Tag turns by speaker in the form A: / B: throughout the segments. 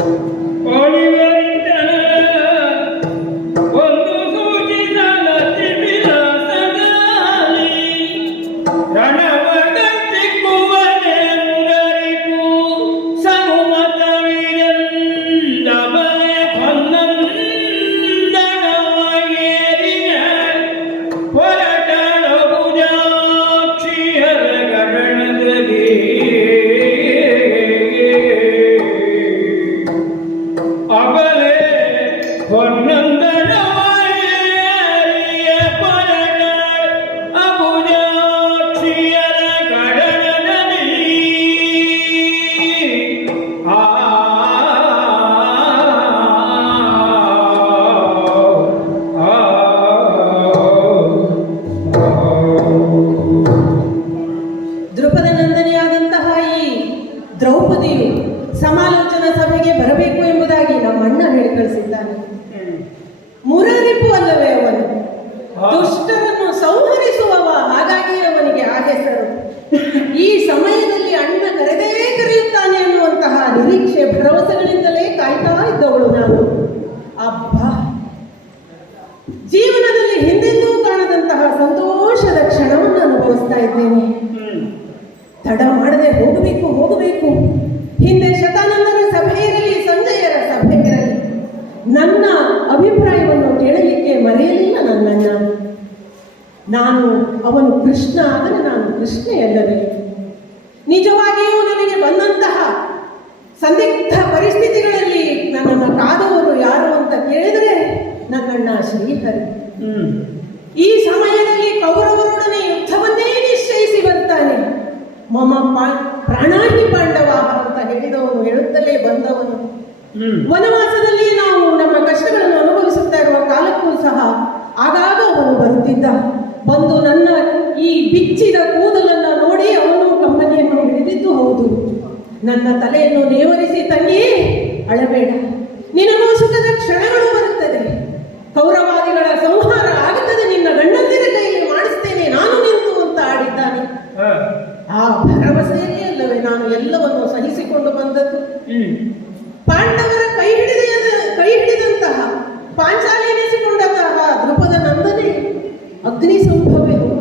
A: Música ಕೃಷ್ಣೆಯಲ್ಲವೇ ನಿಜವಾಗಿಯೂ ನನಗೆ ಬಂದಂತಹ ಸಂದಿಗ್ಧ ಪರಿಸ್ಥಿತಿಗಳಲ್ಲಿ ನನ್ನನ್ನು ಕಾದವರು ಯಾರು ಅಂತ ಕೇಳಿದರೆ ನನ್ನಣ್ಣ ಶ್ರೀಹರಿ. ಈ ಸಮಯದಲ್ಲಿ ಕೌರವರೊಡನೆ ಯುದ್ಧವನ್ನೇ ನಿಶ್ಚಯಿಸಿ ಬರ್ತಾನೆ. ಮಮ ಪ್ರಾಣಾಹಿ ಪಾಂಡವ ಅಂತ ಹೇಳಿದವನು ಹೇಳುತ್ತಲೇ ಬಂದವನು. ವನವಾಸದಲ್ಲಿ ನಾವು ನಮ್ಮ ಕಷ್ಟಗಳನ್ನು ಅನುಭವಿಸುತ್ತಾ ಇರುವ ಕಾಲಕ್ಕೂ ಸಹ ಆಗಾಗ ಅವನು ಬರುತ್ತಿದ್ದ. ಬಂದು ನನ್ನ ಈ ಬಿಚ್ಚಿದ ಕೂದಲನ್ನು ನೋಡಿ ಅವನು ಕಂಬನಿಯನ್ನು ಹಿಡಿದಿದ್ದು ಹೌದು. ನನ್ನ ತಲೆಯನ್ನು ನೇವರಿಸಿ ತಂಗಿ ಅಳಬೇಡ. ನಿನಗೂ ಸುಖದ ಕ್ಷಣಗಳು ಬರುತ್ತದೆ. ಕೌರವಾದಿಗಳ ಸಂಹಾರ ಆಗುತ್ತದೆ. ನಿನ್ನ ಗಂಡಂದಿರ ಕೈಯಲ್ಲಿ ಮಾಡಿಸ್ತೇನೆ ನಾನು ನಿಂತು ಅಂತ ಆಡಿದ್ದಾನೆ. ಆ ಭರವಸೆಯೇ ಅಲ್ಲವೇ ನಾನು ಎಲ್ಲವನ್ನು ಸಹಿಸಿಕೊಂಡು ಬಂದದ್ದು. ಪಾಂಡವರ ಕೈ ಹಿಡಿದ ಕೈ ಹಿಡಿದಂತಹ ಪಾಂಚಾಲಿ ಎನಿಸಿಕೊಂಡಂತಹ ದ್ರುಪದ ನಂದನೆ ಅಗ್ನಿ ಸಂಭವೇ ಹೌದು.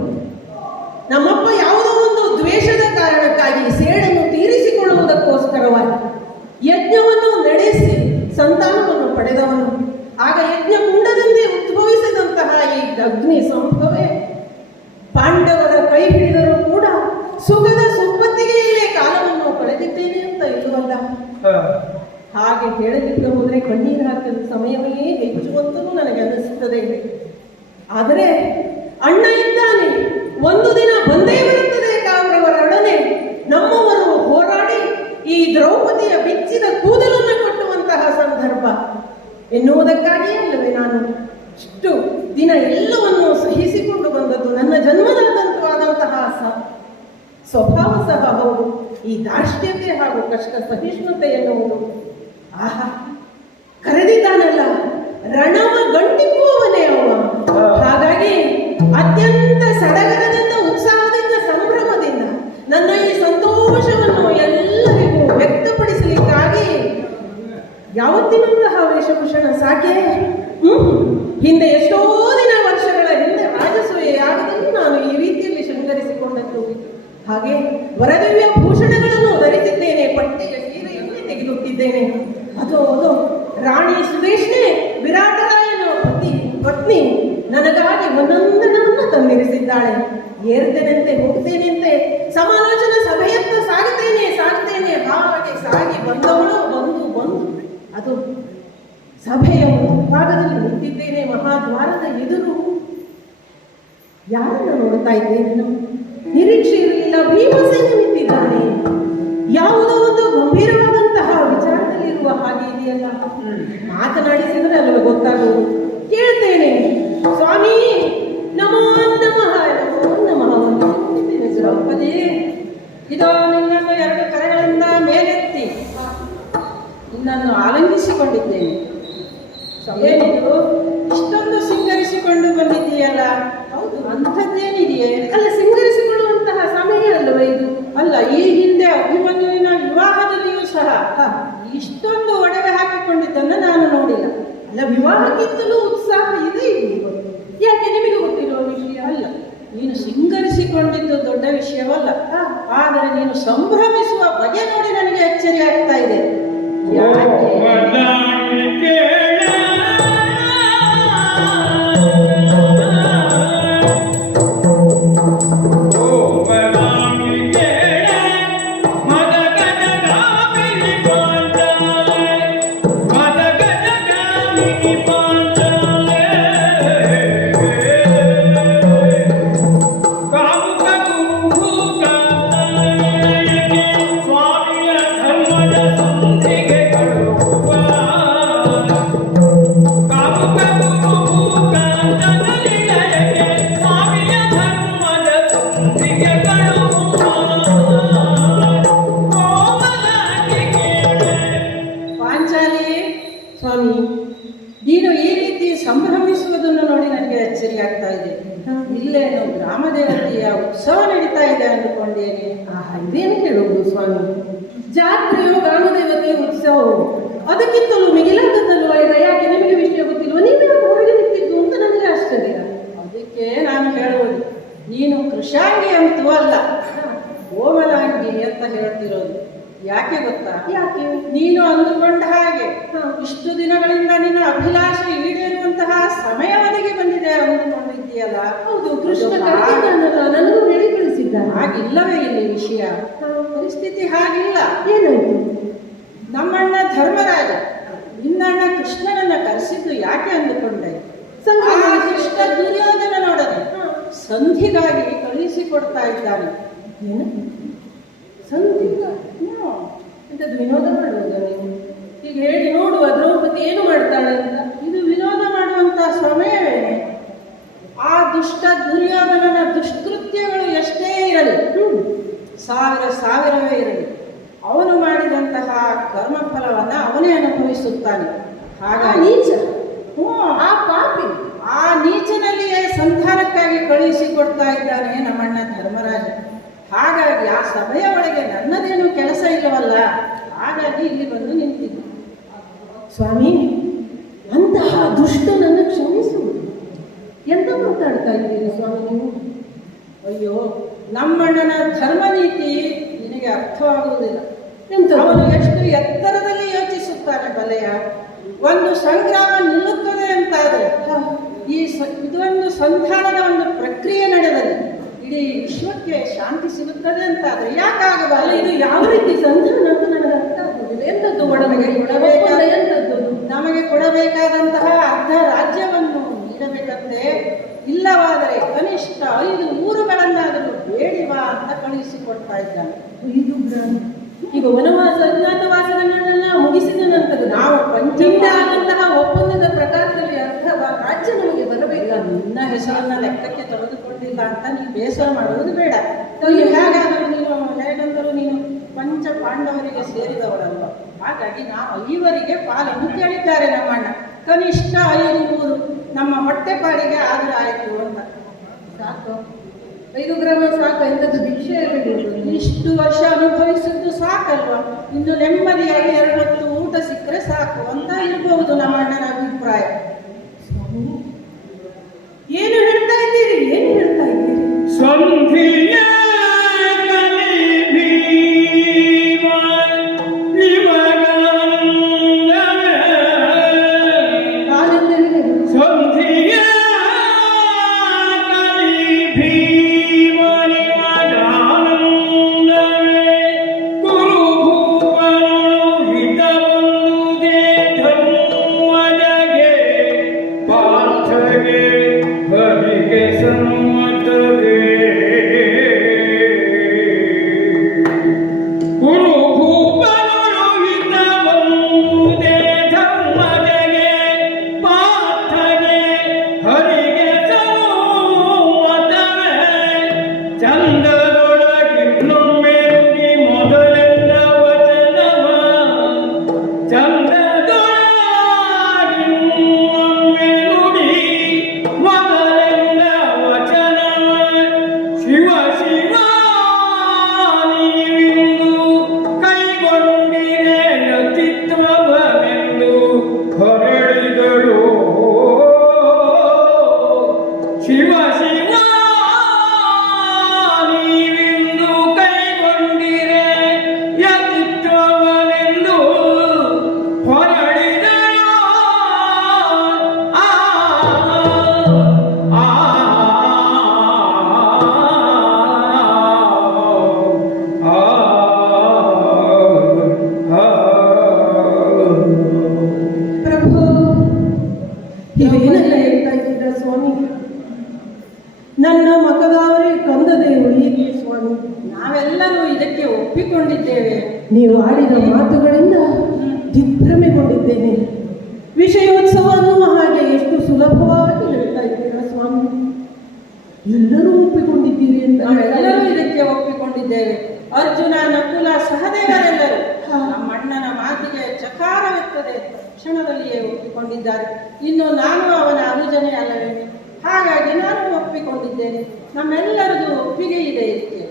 A: ನಮ್ಮಪ್ಪ ಯಾವುದೋ ಒಂದು ದ್ವೇಷದ ಕಾರಣಕ್ಕಾಗಿ ಸೇಡನ್ನು ತೀರಿಸಿಕೊಳ್ಳುವುದಕ್ಕೋಸ್ಕರವಾಗಿ ಯಜ್ಞವನ್ನು ನಡೆಸಿ ಸಂತಾನವನ್ನು ಪಡೆದವನು ಆಗ ಯಜ್ಞ ಕುಂಡದಂತೆ ಉದ್ಭವಿಸಿದಂತಹ ಈ ಅಗ್ನಿ ಸಂಭವೇ ಪಾಂಡವರ ಕೈ ಹಿಡಿದರೂ ಕೂಡ ಸುಖದ ಸುಪ್ಪತ್ತಿಗೆಯಲ್ಲೇ ಕಾಲವನ್ನು ಕಳೆದಿದ್ದೇನೆ ಅಂತ ಇಲ್ಲವಲ್ಲ ಹಾಗೆ ಹೇಳಲಿಕ್ಕೆ ಹೋದರೆ ಕಣ್ಣೀರು ಹಾಕಿದ ಸಮಯವೇ ಹೆಚ್ಚುವಂತಲೂ ನನಗೆ ಅನಿಸುತ್ತದೆ ಆದರೆ ಅಣ್ಣ ಇದ್ದಾನೆ ಒಂದು ದಿನ ಬಂದೇ ಬರುತ್ತದೆ ಕೌರವರೊಡನೆ ನಮ್ಮವರು ಹೋರಾಡಿ ಈ ದ್ರೌಪದಿಯ ಬಿಚ್ಚಿದ ಕೂದಲನ್ನು ಕಟ್ಟುವಂತಹ ಸಂದರ್ಭ ಎನ್ನುವುದಕ್ಕಾಗಿಯೇ ಅಲ್ಲವೇ ನಾನು ಇಷ್ಟು ದಿನ ಎಲ್ಲವನ್ನು ಸಹಿಸಿಕೊಂಡು ಬಂದದ್ದು ನನ್ನ ಜನ್ಮದಂತವಾದಂತಹ ಸ್ವಭಾವ ಹೌದು ಈ ದಾರ್ಷ್ಟ್ಯತೆ ಹಾಗೂ ಕಷ್ಟ ಸಹಿಷ್ಣುತೆ ಎನ್ನುವುದು ಆಹಾ, ಕರೆದಿದ್ದಾನಲ್ಲ, ರಣವ ಗಂಟಿಕ್ಕುವವನೇ ಅವ ಹಾಗಾಗಿ ಅತ್ಯಂತ ಸಡಗರದಿಂದ, ಉತ್ಸಾಹದಿಂದ, ಸಂಭ್ರಮದಿಂದ ನನ್ನ ಈ ಸಂತೋಷವನ್ನು ಎಲ್ಲರಿಗೂ ವ್ಯಕ್ತಪಡಿಸಲಿಕ್ಕಾಗಿ ಯಾವತ್ತಿನಂತಹ ವೇಷಭೂಷಣ ಸಾಕೆ? ಹ್ಮ್? ಹಿಂದೆ ಎಷ್ಟೋ ದಿನ ವರ್ಷಗಳ ಹಿಂದೆ ರಾಜಸೂಯೆಯಾಗದಲ್ಲಿ ನಾನು ಈ ರೀತಿಯಲ್ಲಿ ಶೃಂಗರಿಸಿಕೊಂಡದ್ದು ಹಾಗೆ ವರದಿವ್ಯ ಭೂಷಣಗಳನ್ನು ಧರಿಸಿದ್ದೇನೆ ಪಟ್ಟಿಯ ಸೀರೆಯನ್ನೇ ತೆಗೆದುಟ್ಟಿದ್ದೇನೆ. ಅದು ಅದು ರಾಣಿ ಸುದೇಶ್ನೇ ವಿರಾಟರಾಯನ ಪತಿ, ಪತ್ನಿ ನನಗಾಗಿ ಮನಂದನವನ್ನು ತಂದಿರಿಸಿದ್ದಾಳೆ. ಏರ್ತೇನೆಂತೆ, ಹೋಗ್ತೇನೆಂತೆ, ಸಮಾಲೋಚನಾ ಸಭೆಯತ್ತ ಸಾಗುತ್ತೇನೆ ಸಾಗುತ್ತೇನೆ ಹಾಗೆ ಸಾಗಿ ಬಂದವಳು. ಸಭೆಯ ಮುಂಭಾಗದಲ್ಲಿ ನಿಂತಿದ್ದೇನೆ ಮಹಾದ್ವಾರದ ಎದುರು. ಯಾರನ್ನು ನೋಡ್ತಾ ಇದ್ದೇನೆ ನಿರೀಕ್ಷೆ ಇರಲಿಲ್ಲ. ಭೀಮಸೇನ ನಿಂತಿದ್ದಾನೆ. ಯಾವುದೋ ಒಂದು ಗಂಭೀರವಾದಂತಹ ವಿಚಾರದಲ್ಲಿರುವ ಹಾಗೆ ಇದೆಯಲ್ಲ? ಮಾತನಾಡಿಸಿದ್ರೆ ಅಲ್ವ ಗೊತ್ತಾಗುವುದು? ಕೇಳ್ತೇನೆ ಸ್ವಾಮಿ, ನಮೋ ನಮಃ, ನಮೋ ದ್ರೌಪದಿ ಎರಡು ಕರೆಗಳಿಂದ ಮೇಲೆತ್ತಿ. ನಿನ್ನನ್ನು ಆಲಂಗಿಸಿಕೊಂಡಿದ್ದೇನೆ. ಏನಿದು ಇಷ್ಟೊಂದು ಸಿಂಗರಿಸಿಕೊಂಡು ಬಂದಿದ್ದೀಯಲ್ಲ? ಹೌದು ಅಂಥದ್ದೇನಿದೆಯೇ? ಅಲ್ಲ ಸಿಂಗರಿಸಿಕೊಳ್ಳುವಂತಹ ಸಮಯ ಅಲ್ಲವೇ ಇದು? ಅಲ್ಲ ಈ ಹಿಂದೆ ಅಭಿಮನ್ಯುವಿನ ವಿವಾಹದಲ್ಲಿಯೂ ಸಹ ಇಷ್ಟೊಂದು ಒಡವೆ ಹಾಕಿಕೊಂಡಿದ್ದನ್ನು ನಾನು ನೋಡಿಲ್ಲ. ಅಲ್ಲ ವಿವಾಹಕ್ಕಿಂತಲೂ ಉತ್ಸಾಹ ಇದೆ ಯಾಕೆ ನಿಮಗೆ ಗೊತ್ತಿರೋ ವಿಷಯ?
B: ಅಲ್ಲ ನೀನು ಸಿಂಗರಿಸಿಕೊಂಡಿದ್ದು ದೊಡ್ಡ ವಿಷಯವಲ್ಲ. ಆದರೆ ನೀನು ಸಂಭ್ರಮಿಸುವ ಬಗೆ ನೋಡಿ ನನಗೆ ಅಚ್ಚರಿ ಆಗ್ತಾ ಇದೆ. ಯಾಕೆ ಹಾಗಿಲ್ಲವೇ ಇಲ್ಲಿ ವಿಷಯ? ಪರಿಸ್ಥಿತಿ ಹಾಗಿಲ್ಲ.
A: ಏನು
B: ನಮ್ಮಣ್ಣ ಧರ್ಮರಾಜ ನಿನ್ನಣ್ಣ ಕೃಷ್ಣನನ್ನ ಕರೆಸಿದ್ದು ಯಾಕೆ ಅಂದುಕೊಂಡೆ? ಕೃಷ್ಣ ದುರ್ಯೋಧನ ನೋಡದೆ ಸಂಧಿಗಾಗಿ ಕಳುಹಿಸಿಕೊಡ್ತಾ ಇದ್ದಾನೆ.
A: ಏನು?
B: ಸಂಧಿ.
A: ಇಂಥದ್ದು ವಿನೋದ ಮಾಡುವುದ ನೀವು? ಈಗ ಹೇಳಿ ನೋಡುವ ದ್ರೌಪದಿ ಏನು ಮಾಡ್ತಾಳೆ ಅಂತ
B: ಇದು ವಿನೋದ ಮಾಡುವಂತಹ ಸಮಯವೇನೆ ಆ ದುಷ್ಟ ದುರ್ಯೋಧನನ ದುಷ್ಕೃತ್ಯಗಳು ಎಷ್ಟೇ ಇರಲಿ ಸಾವಿರ ಸಾವಿರವೇ ಇರಲಿ ಅವನು ಮಾಡಿದಂತಹ ಕರ್ಮಫಲವನ್ನು ಅವನೇ ಅನುಭವಿಸುತ್ತಾನೆ. ಹಾಗಾಗಿ.
A: ಆ ಪಾಪಿ.
B: ಆ ನೀಚನಲ್ಲಿಯೇ ಸಂಧಾನಕ್ಕಾಗಿ ಕಳುಹಿಸಿಕೊಡ್ತಾ ಇದ್ದಾನೆ ನಮ್ಮಣ್ಣ ಧರ್ಮರಾಜ. ಹಾಗಾಗಿ ಆ ಸಭೆಯ ಒಳಗೆ ನನ್ನದೇನು ಕೆಲಸ ಇಲ್ಲವಲ್ಲ ಹಾಗಾಗಿ ಇಲ್ಲಿ ಬಂದು ನಿಂತಿದ್ದ.
A: ಸ್ವಾಮಿ ಅಂತಹ ದುಷ್ಟನನ್ನು ಕ್ಷಮಿಸುವುದು. ಎಂತ ಮಾತಾಡ್ತಾ ಇದ್ದೀರಿ ಸ್ವಾಮಿ ನೀವು
B: ಅಯ್ಯೋ ನಮ್ಮಣ್ಣನ ಧರ್ಮ ನೀತಿ ನಿನಗೆ ಅರ್ಥವಾಗುವುದಿಲ್ಲ.
A: ಎಂತ
B: ಅವನು ಎಷ್ಟು ಎತ್ತರದಲ್ಲಿ ಯೋಚಿಸುತ್ತಾನೆ ಬಲೆಯ. ಒಂದು ಸಂಗ್ರಾಮ ನಿಲ್ಲುತ್ತದೆ ಅಂತಾದ್ರೆ ಈ ಸ- ಇದೊಂದು ಸಂಧಾನದ ಒಂದು ಪ್ರಕ್ರಿಯೆ ನಡೆದಲ್ಲಿ ಇಡೀ ವಿಶ್ವಕ್ಕೆ ಶಾಂತಿ ಸಿಗುತ್ತದೆ ಅಂತಾದರೆ ಯಾಕಾಗಬಾರದು
A: ಇದು ಯಾವ ರೀತಿ ಸಂಧಾನ ಅಂತ ನನಗೆ ಅರ್ಥ ಆಗುದಿಲ್ಲ ಎಂತದ್ದು ಒಡನೆಗೆ
B: ಕೊಡಬೇಕಾದ-
A: ಎಂತದ್ದು
B: ನಮಗೆ ಕೊಡಬೇಕಾದಂತಹ ಅರ್ಧ ರಾಜ್ಯವನ್ನು ಇಲ್ಲವಾದರೆ ಕನಿಷ್ಠ ಐದು ಊರುಗಳನ್ನಾದರೂ ಬೇಡಿವಾ ಅಂತ ಕಳುಹಿಸಿಕೊಡ್ತಾ ಇದ್ದಾನೆ.
A: ಗ್ರಾಮ ಈಗ ವನವಾಸ ಅಜ್ಞಾತವಾಸಗಳನ್ನೆಲ್ಲ ಮುಗಿಸಿದ ನಂತರ
B: ನಾವು
A: ಆದಂತಹ ಒಪ್ಪಂದದ ಪ್ರಕಾರದಲ್ಲಿ ಅರ್ಥ ರಾಜ್ಯ ನಮಗೆ ಬರಬೇಕು.
B: ನಿನ್ನ ಹೆಸರನ್ನ ಲೆಕ್ಕಕ್ಕೆ ತೆಗೆದುಕೊಂಡಿಲ್ಲ ಅಂತ ನೀವು ಬೇಸರ ಮಾಡುವುದು ಬೇಡ. ಹೇಗಾದರೂ ನೀನು ಹೇಗಂದರೂ ನೀನು ಪಂಚ ಪಾಂಡವರಿಗೆ ಸೇರಿದವಳಲ್ವ ಹಾಗಾಗಿ ನಾವು ಐವರಿಗೆ ಪಾಲನ್ನು ಕೇಳಿದ್ದಾರೆ ನಮ್ಮಣ್ಣ ಕನಿಷ್ಠ ಐದು ಊರು ನಮ್ಮ ಹೊಟ್ಟೆ ಪಾಡಿಗೆ ಆದ್ರೆ ಆಯ್ತು ಅಂತ.
A: ಸಾಕು. ಐದು ಗ್ರಾಮ ಸಾಕು ಎಂಥದ್ದು ಭಿಕ್ಷೆ
B: ಇಷ್ಟು ವರ್ಷ ಅನುಭವಿಸಿದ್ದು ಸಾಕಲ್ವಾ? ಇನ್ನು ನೆಮ್ಮದಿಯಾಗಿ ಎರಡು ಹೊತ್ತು ಊಟ ಸಿಕ್ಕರೆ ಸಾಕು ಅಂತ ಇರಬಹುದು ನಮ್ಮ ಅಣ್ಣನ ಅಭಿಪ್ರಾಯ.
A: ಏನು ಹೇಳ್ತಾ ಇದ್ದೀರಿ? ಏನು ಹೇಳ್ತಾ ಇದ್ದೀರಿ?
C: ಸಂಧಿಯ
A: ಸುಲಭವಾಗಿ ಹೇಳ್ತಾ ಇದ್ದೀರಾ ಸ್ವಾಮಿ? ಎಲ್ಲರೂ ಒಪ್ಪಿಕೊಂಡಿದ್ದೀರಿ ಅಂತ
B: ನಾವೆಲ್ಲರೂ ಇದಕ್ಕೆ ಒಪ್ಪಿಕೊಂಡಿದ್ದೇವೆ. ಅರ್ಜುನ ನಕುಲ ಸಹದೇವರೆಲ್ಲರೂ. ನಮ್ಮ ಅಣ್ಣನ ಮಾತಿಗೆ ಚಕಾರವಿರ್ತದೆ ಕ್ಷಣದಲ್ಲಿಯೇ ಒಪ್ಪಿಕೊಂಡಿದ್ದಾರೆ. ಇನ್ನು ನಾನು ಅವನ ಅನುಜನೆ ಅಲ್ಲವೇನೆ ಹಾಗಾಗಿ ನಾನು ಒಪ್ಪಿಕೊಂಡಿದ್ದೇನೆ. ನಮ್ಮೆಲ್ಲರದು ಒಪ್ಪಿಗೆ ಇದೆ ಇದಕ್ಕೆ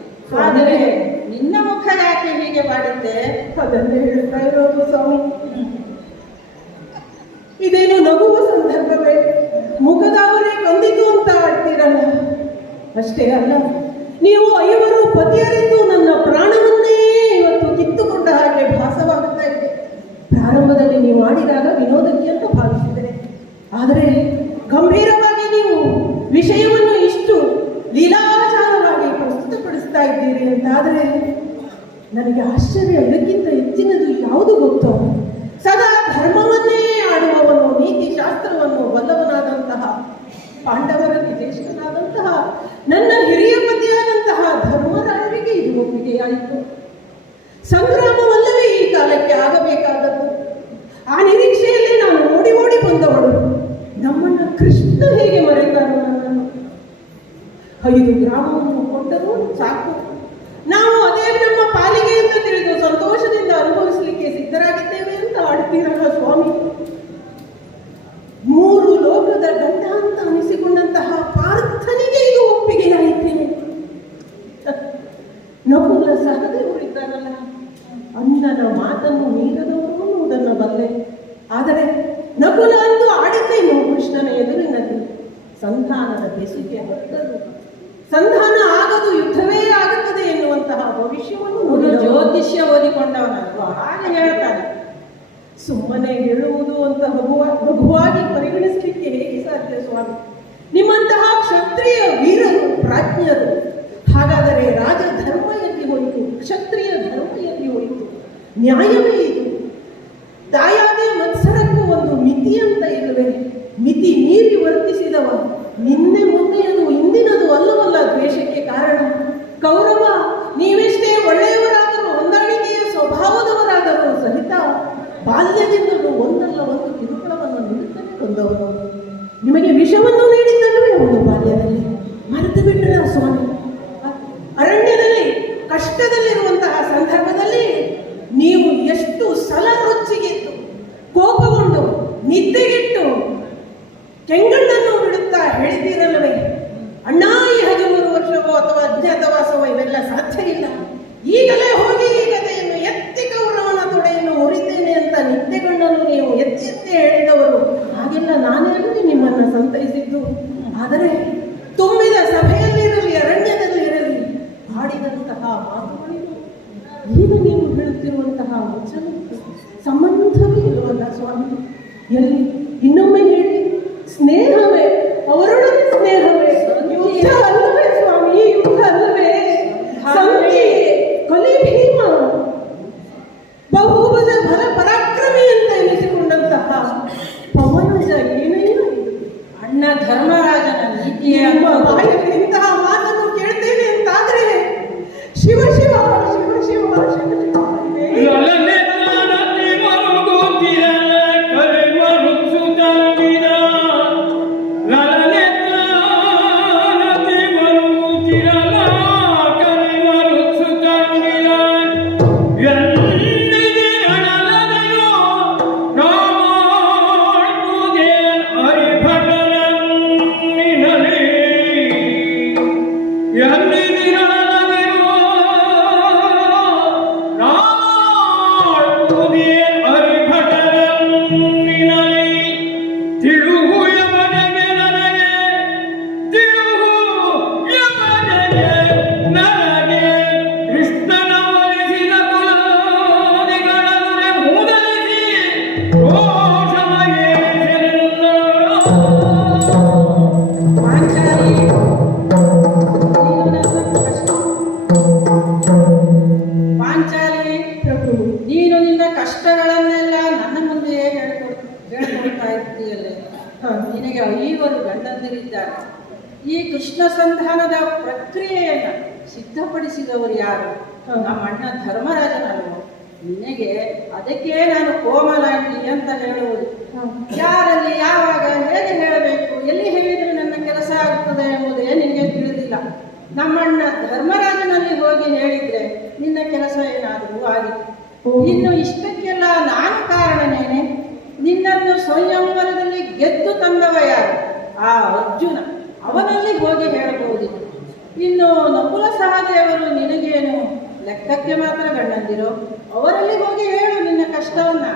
B: ಆದರೆ ನಿನ್ನ ಮುಖ ಯಾಕೆ ಹೀಗೆ ಮಾಡಿದ್ದೆ?
A: ಅದನ್ನೇ ಹೇಳ್ತಾ ಇರೋದು ಸ್ವಾಮಿ. ಇದೇನು ನಗುವ ಸಂದರ್ಭವೇ? ಮುಖದವರೇ ಬಂದಿತು ಅಂತ ಆಡ್ತೀರಲ್ಲ ಅಷ್ಟೇ ಅಲ್ಲ, ನೀವು ಐವರು ಪತಿಯರಿದ್ದು ನನ್ನ ಪ್ರಾಣವನ್ನೇ ಇವತ್ತು ಕಿತ್ತುಕೊಂಡ ಹಾಗೆ ಭಾಸವಾಗುತ್ತಾ ಇದೆ. ಪ್ರಾರಂಭದಲ್ಲಿ ನೀವು ಆಡಿದಾಗ ವಿನೋದಕ್ಕೆ ಅಂತ ಭಾವಿಸಿದರೆ. ಆದರೆ ಗಂಭೀರವಾಗಿ ನೀವು ವಿಷಯವನ್ನು ಇಷ್ಟು ಲೀಲಾಚಾರವಾಗಿ ಪ್ರಸ್ತುತಪಡಿಸ್ತಾ ಇದ್ದೀರಿ ಅಂತಾದರೆ ನನಗೆ ಆಶ್ಚರ್ಯ, ಇದಕ್ಕಿಂತ ಹೆಚ್ಚಿನದು ಯಾವುದು ಗೊತ್ತೋ? ಸದಾ ಧರ್ಮವನ್ನೇ ಶಾಸ್ತ್ರವನ್ನು ಬಲ್ಲವನಾದಂತಹ ಪಾಂಡವರ ಜ್ಯೇಷ್ಠನಾದಂತಹ ನನ್ನ ಹಿರಿಯ ಪತಿಯಾದಂತಹ ಧರ್ಮರಾಯರಿಗೆ ಇದು ಒಪ್ಪಿಗೆಯಾಯಿತು ಸಂಗ್ರಾಮವಲ್ಲವೇ ಈ ಕಾಲಕ್ಕೆ ಆಗಬೇಕಾದದ್ದು. ಆ ನಿರೀಕ್ಷೆಯಲ್ಲಿ ನಾನು ಓಡಿ ಓಡಿ ಬಂದವಳು. ನಮ್ಮನ್ನ ಕೃಷ್ಣ ಹೇಗೆ ಮರೆತಾನು ನನ್ನನ್ನು. ಐದು ಗ್ರಾಮವನ್ನು ಕೊಟ್ಟರು ಸಾಕು. ನಾವು ಅದೇ ನಮ್ಮ ಪಾಲಿಗೆ ಅಂತ ತಿಳಿದು ಸಂತೋಷದಿಂದ ಅನುಭವಿಸಲಿಕ್ಕೆ ಸಿದ್ಧರಾಗಿದ್ದೇವೆ ಅಂತ ಆಡ್ತೀರಲ್ಲ ಸ್ವಾಮಿ ಮೂರು ಲೋಕದ ಗಂಡ ಅಂತ ಅನಿಸಿಕೊಂಡಂತಹ ಪಾರ್ಥನಿಗೆ ಇದು ಒಪ್ಪಿಗೆಯಾಯಿತೇನೆ ನಕುಲ ಸಹದೇವರಿದ್ದಾರಲ್ಲ ಅಂದನ ಮಾತನ್ನು ಮೀರದವರು ಅದನ್ನು ಬಲ್ಲೆ. ಆದರೆ ನಕುಲ ಅಂತೂ ಆಡಿದ್ದೇನು ಕೃಷ್ಣನ ಎದುರಿನಲ್ಲಿ? ಸಂಧಾನದ ಬೆಸುಗೆ ಹೊತ್ತರು ಸಂಧಾನ ಆಗದು ಯುದ್ಧವೇ ಆಗುತ್ತದೆ ಎನ್ನುವಂತಹ ಭವಿಷ್ಯವನ್ನು.
B: ಜ್ಯೋತಿಷ್ಯ ಓದಿಕೊಂಡವನಲ್ವಾ? ಹಾಗೆ ಹೇಳ್ತಾನೆ.
A: ಸುಮ್ಮನೆ ಹೇಳುವುದು ಅಂತ ಲಘುವ ಲಘುವಾಗಿ ಪರಿಗಣಿಸಲಿಕ್ಕೆ ಹೇಗೆ ಸಾಧ್ಯ ಸ್ವಾಮಿ? ನಿಮ್ಮಂತಹ ಕ್ಷತ್ರಿಯ ವೀರರು ಪ್ರಾಜ್ಞರು ಹಾಗಾದರೆ ರಾಜ ಧರ್ಮ ಎಲ್ಲಿ ಹೋಯಿತು ಕ್ಷತ್ರಿಯ ಧರ್ಮ ಎಲ್ಲಿ ಹೋಯಿತು ನ್ಯಾಯವೇ ಇದು. ದಾಯಾದೆ ಮತ್ಸರಕ್ಕೂ ಒಂದು ಮಿತಿ ಅಂತ ಇರುವೆ ಮಿತಿ ಮೀರಿ ವರ್ತಿಸಿದವ ನಿನ್ನೆ ಮೊನ್ನೆಯದು ಇಂದಿನದು ಅಲ್ಲವಲ್ಲ ದ್ವೇಷಕ್ಕೆ ಕಾರಣ? ಕೌರವ, ನೀವೆಷ್ಟೇ ಒಳ್ಳೆಯವರಾದರೂ ಹೊಂದಾಣಿಕೆಯ ಸ್ವಭಾವದವರಾದರೂ ಸಹಿತ ಬಾಲ್ಯದಿಂದಲೂ ಒಂದಲ್ಲ ಒಂದು ಕಿರುಕುಳವನ್ನು ನೀಡುತ್ತಲೇ ಬಂದವರು ನಿಮಗೆ ವಿಷವನ್ನು ನೀಡಿದ್ದಲ್ಲವೇ ಒಂದು ಬಾಲ್ಯದಲ್ಲಿ? ಮರೆತು ಬಿಟ್ಟರ ಸ್ವಾಮಿ? ನಾನು
B: ಕೋಮಲಾಂಟಿ ಅಂತ ಹೇಳುವುದು. ಯಾರಲ್ಲಿ ಯಾವಾಗ ಹೇಗೆ ಹೇಳಬೇಕು, ಎಲ್ಲಿ ಹೇಳಿದರೆ ನನ್ನ ಕೆಲಸ ಆಗುತ್ತದೆ ಎಂಬುದೇ ನಿಮಗೆ ತಿಳಿದಿಲ್ಲ. ನಮ್ಮಣ್ಣ ಧರ್ಮರಾಜನಲ್ಲಿ ಹೋಗಿ ಹೇಳಿದ್ರೆ ನಿನ್ನ ಕೆಲಸ ಏನಾದರೂ ಆಗಿತ್ತು ಇನ್ನು ಇಷ್ಟಕ್ಕೆಲ್ಲ ನಾನು ಕಾರಣನೇನೆ ನಿನ್ನನ್ನು ಸ್ವಯಂವರದಲ್ಲಿ ಗೆದ್ದು ತಂದವ ಯಾರು? ಆ ಅರ್ಜುನ. ಅವನಲ್ಲಿ ಹೋಗಿ ಹೇಳಬಹುದಿತ್ತು ಇನ್ನು ನಕುಲ ಸಹದೇವರು ನಿನಗೇನು ಲೆಕ್ಕಕ್ಕೆ ಮಾತ್ರ ಗಂಡಂದಿರೋ? ಅವರಲ್ಲಿ ಹೋಗಿ ಹೇಳು ನಿನ್ನ ಕಷ್ಟವನ್ನ.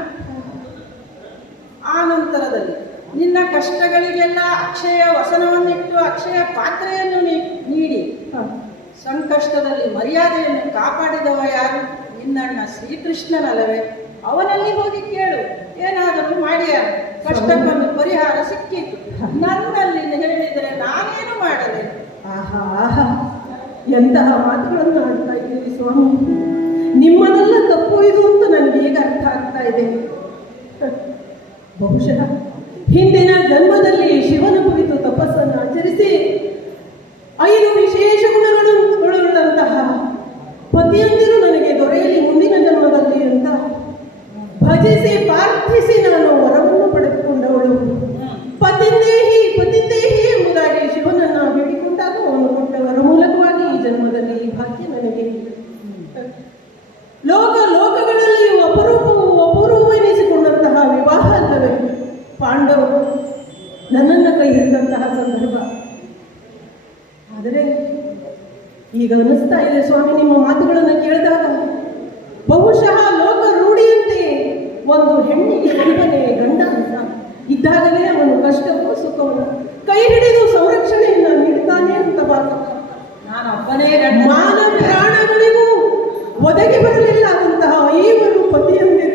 B: ಆ ನಂತರದಲ್ಲಿ ನಿನ್ನ ಕಷ್ಟಗಳಿಗೆಲ್ಲ ಅಕ್ಷಯ ವಸನವನ್ನಿಟ್ಟು ಅಕ್ಷಯ ಪಾತ್ರೆಯನ್ನು ನೀಡಿ. ಸಂಕಷ್ಟದಲ್ಲಿ ಮರ್ಯಾದೆಯನ್ನು ಕಾಪಾಡಿದವ ಯಾರು? ನಿನ್ನಣ್ಣ ಶ್ರೀಕೃಷ್ಣನಲ್ಲವೇ. ಅವನಲ್ಲಿ ಹೋಗಿ ಕೇಳು ಏನಾದರೂ ಮಾಡಿಯ? ಕಷ್ಟಕ್ಕೊಂದು ಪರಿಹಾರ ಸಿಕ್ಕಿತು. ನನ್ನಲ್ಲಿ ಹೇಳಿದರೆ ನಾನೇನು ಮಾಡಲಿ?
A: ಆಹಾ ಆಹಾ. ಎಂತಹ ಮಾತುಗಳನ್ನು ಆಡ್ತಾ ಇದ್ದೀರಿ ಸ್ವಾಮಿ. ನಿಮ್ಮದೆಲ್ಲ ತಪ್ಪು ಇದು ಅಂತ ನನಗೆ ಈಗ ಅರ್ಥ ಆಗ್ತಾ ಇದೆ ಬಹುಶಃ ಈಗ ಅನಿಸ್ತಾ ಇದೆ ಸ್ವಾಮಿ ನಿಮ್ಮ ಮಾತುಗಳನ್ನು ಕೇಳಿದಾಗ ಬಹುಶಃ ಲೋಕ ರೂಢಿಯಂತೆ ಒಂದು ಹೆಣ್ಣಿಗೆ ಗಂಡನೇ ಗಂಡ ಅಂತ ಇದ್ದಾಗಲೇ ಅವನು ಕಷ್ಟವೋ ಸುಖವೋ ಕೈ ಹಿಡಿದು ಸಂರಕ್ಷಣೆಯನ್ನು ನೀಡ್ತಾನೆ ಅಂತ
B: ನಾನೊಬ್ಬನೇ ಗಂಡ
A: ಮಾನ ಪ್ರಾಣಗಳಿಗೂ ಒದಗಿ ಬರಲಿಲ್ಲ ಅಂತಹ ಐವರು ಪತಿಯಂದಿರು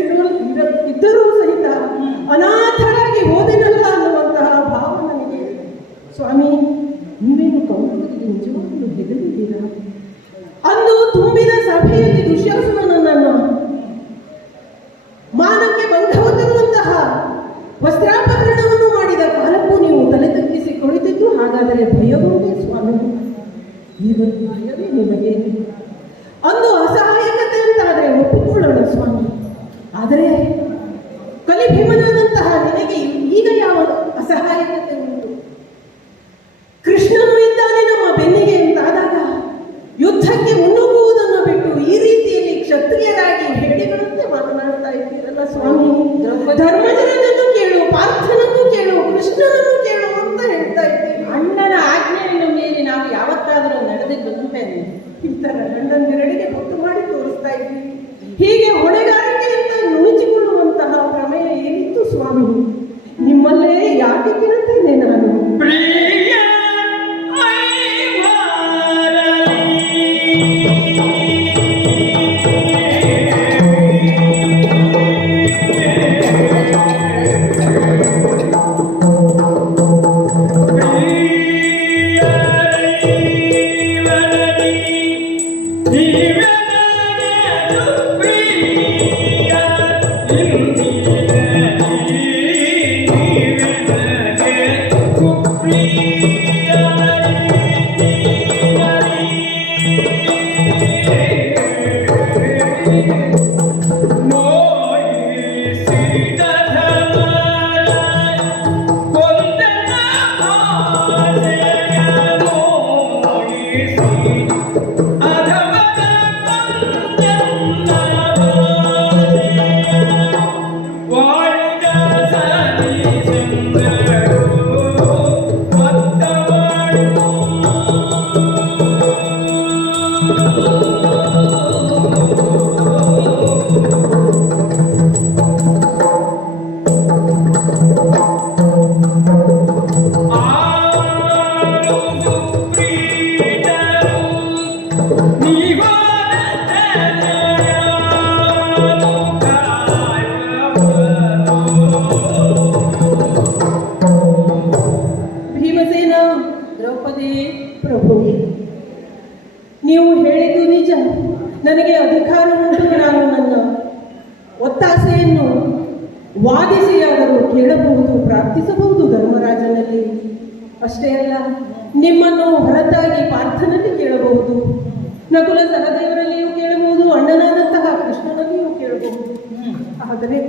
A: ಆದರೆ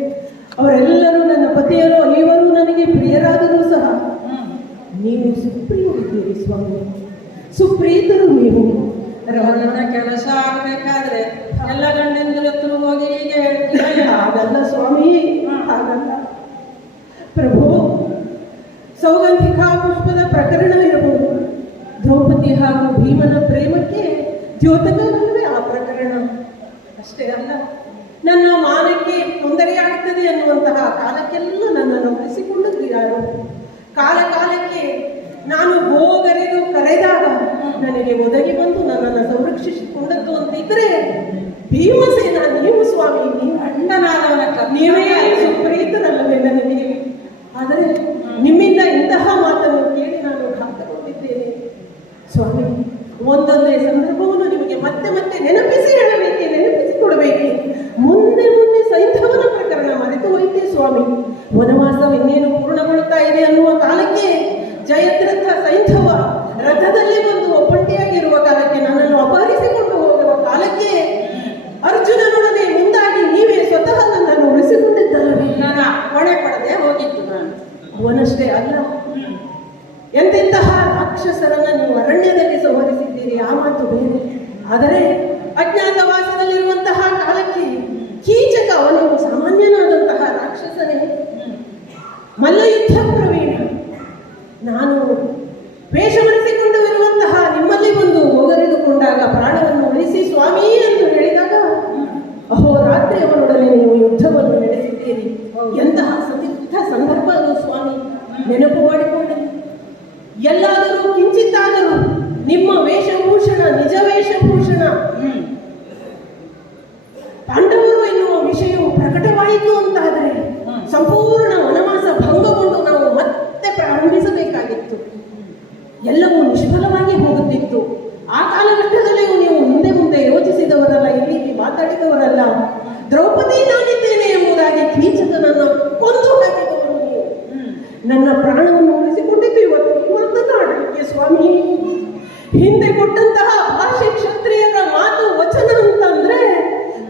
A: ಅವರೆಲ್ಲರೂ ನನ್ನ ಪತಿಯರೋ ಇವರು ನನಗೆ ಪ್ರಿಯರಾದರೂ ಸಹ ನೀವು ಸುಪ್ರಿಯರಿದ್ದೀರಿ ಸ್ವಾಮಿ. ಸುಪ್ರೀತರು ನೀವು.
B: ನನ್ನ ಕೆಲಸ ಆಗಬೇಕಾದ್ರೆ ಎಲ್ಲ ಗಂಡಂದ್ರ ಹತ್ರ ಹೋಗಿ ಹೀಗೆ
A: ಹಾಗಲ್ಲ ಸ್ವಾಮಿ ಹಾಗಲ್ಲ. ಪ್ರಭು ಸೌಗಂಧಿಕಾ ಪುಷ್ಪದ ಪ್ರಕರಣವಿರಬಹುದು ದ್ರೌಪದಿ ಹಾಗೂ ಭೀಮನ ಪ್ರೇಮಕ್ಕೆ ದ್ಯೋತಕವೇ ಆ ಪ್ರಕರಣ. ಅಷ್ಟೇ ಅಲ್ಲ ನನ್ನ ಮಾನ ಆಗ್ತದೆ ಅನ್ನುವಂತಹ ಕಾಲಕ್ಕೆಲ್ಲ ನನ್ನನ್ನು ಉಳಿಸಿಕೊಂಡದ್ದು ಕಾಲ ಕಾಲಕ್ಕೆ ನಾನು ಹೋಗರೆದು ಕರೆದಾಗ ನನಗೆ ಒದಗಿ ಬಂದು ನನ್ನನ್ನು ಸಂರಕ್ಷಿಸಿಕೊಂಡದ್ದು ಅಂತ ಇದ್ರೆ ಭೀಮಸೇನ ನೀವು ಸ್ವಾಮಿ ನೀವು
B: ಅಣ್ಣನಾದವನ
A: ನೀವೇ ಸುಪ್ರೀತನಲ್ಲವೇ ನನಗೆ? ಆದರೆ ನಿಮ್ಮಿಂದ ಇಂತಹ ಮಾತನ್ನು ಕೇಳಿ ನಾನು ಘಾತಗೊಂಡಿದ್ದೇನೆ. ಸ್ವಾಮಿ ಒಂದೊಂದೇ ಸಂದರ್ಭವನ್ನು ನಿಮಗೆ ಮತ್ತೆ ಮತ್ತೆ ನೆನಪಿಸಿ ಹೇಳಬೇಕು. 真的。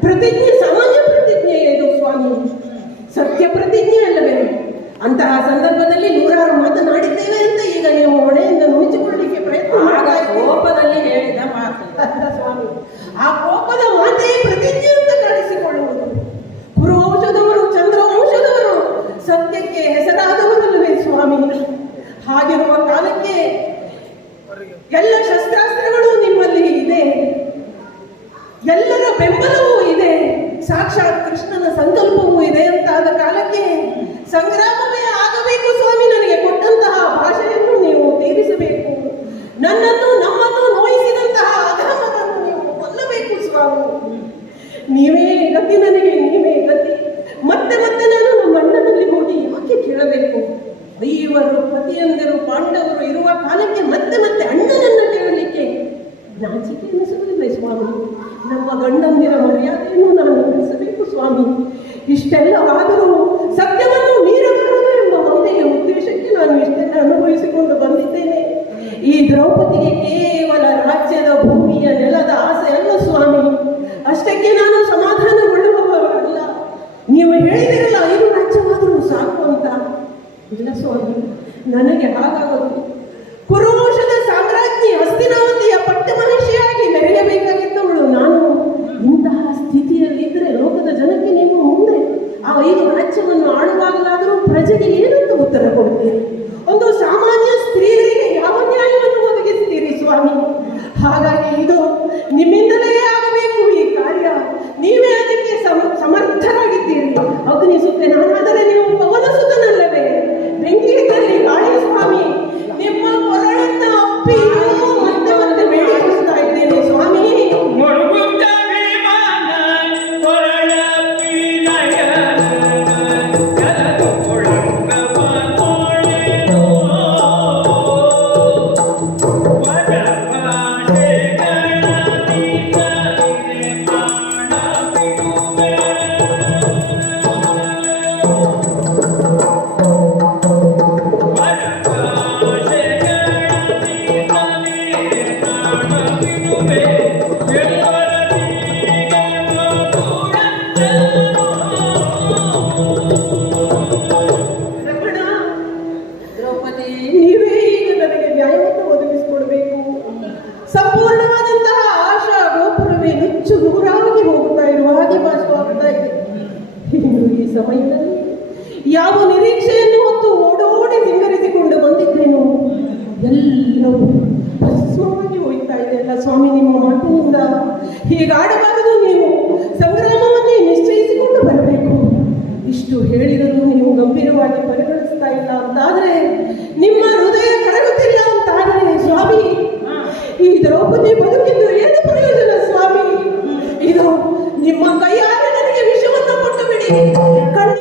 A: ಪ್ರತಿಜ್ಞೆ ಸಾಮಾನ್ಯ ಪ್ರತಿಜ್ಞೆ ಇದು ಸ್ವಾಮಿ. ಸತ್ಯ ಪ್ರತಿಜ್ಞೆ ಅಲ್ಲವೇ? ಅಂತಹ ಸಂದರ್ಭದಲ್ಲಿ ನೂರಾರು ಮಾತನಾಡಿದ್ದೇವೆ ಅಂತ ಈಗ ನೀವು ಹೊಣೆಯಿಂದ ನುಂಚಿಕೊಳ್ಳಲಿಕ್ಕೆ ಪ್ರಯತ್ನ
B: ಕೋಪದಲ್ಲಿ ಹೇಳಿದ ಮಾತು.
A: ಸ್ವಾಮಿ ಆ ವಿಜಯನಗರು ಪಾಂಡವರು ಇರುವ ಕಾಲಕ್ಕೆ ಮತ್ತೆ ಮತ್ತೆ ಅಣ್ಣನನ್ನು ಕೇಳಲಿಕ್ಕೆ ನಾಚಿಕೆ ಅನಿಸುವುದಿಲ್ಲ ಸ್ವಾಮಿ. ನಮ್ಮ ಗಂಡಂದಿರ ಮರ್ಯಾದೆಯನ್ನು ನಾನು ಉಳಿಸಬೇಕು ಸ್ವಾಮಿ. ಇಷ್ಟೆಲ್ಲ ಹಾಗಾಗಿ ಇದು ನಿಮ್ಮಿಂದಲೇ